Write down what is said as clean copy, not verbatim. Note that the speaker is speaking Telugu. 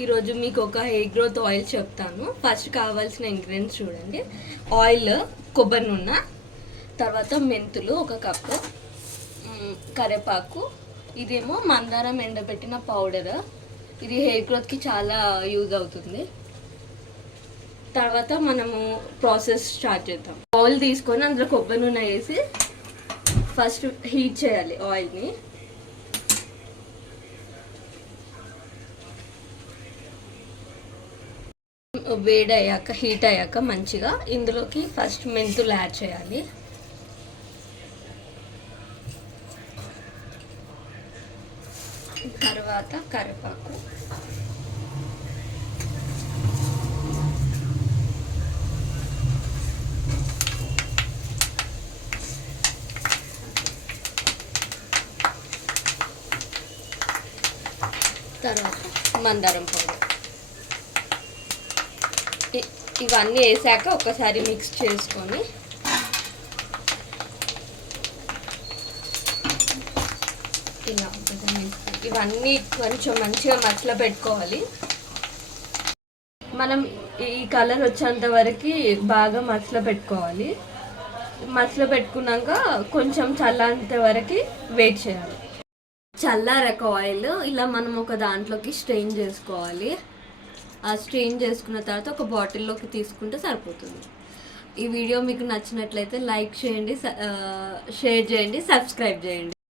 ఈరోజు మీకు ఒక హెయిర్ గ్రోత్ ఆయిల్ చెప్తాను. ఫస్ట్ కావాల్సిన ఇంగ్రీడియంట్స్ చూడండి. ఆయిల్, కొబ్బరి నూనె, తర్వాత మెంతులు ఒక కప్పు, కరివేపాకు, ఇదేమో మందారం ఎండబెట్టిన పౌడర్. ఇది హెయిర్ గ్రోత్కి చాలా యూజ్ అవుతుంది. తర్వాత మనము ప్రాసెస్ స్టార్ట్ చేద్దాం. ఆయిల్ తీసుకొని అందులో కొబ్బరి నూనె వేసి ఫస్ట్ హీట్ చేయాలి ఆయిల్ని. వేడయ్యాక హీట్ అయ్యాక మంచిగా ఇందులోకి ఫస్ట్ మెంతులు యాడ్ చేయాలి. తర్వాత కరివేపాకు, తర్వాత మందారం పౌడర్. ఇవన్నీ వేసాక ఒకసారి మిక్స్ చేసుకొని ఇలా ఇవన్నీ కొంచెం మంచిగా మసల పెట్టుకోవాలి. మనం ఈ కలర్ వచ్చేంత వరకు బాగా మసల పెట్టుకోవాలి. మసల పెట్టుకున్నాక కొంచెం చల్లారేంత వరకు వెయిట్ చేయాలి. చల్లారాక ఆయిల్ ఇలా మనం ఒక దాంట్లోకి స్ట్రెయిన్ చేసుకోవాలి. ఆ స్ట్రెయిన్ చేసుకున్న తర్వాత ఒక బాటిల్లోకి తీసుకుంటే సరిపోతుంది. ఈ వీడియో మీకు నచ్చినట్లయితే లైక్ చేయండి, షేర్ చేయండి, సబ్స్క్రైబ్ చేయండి.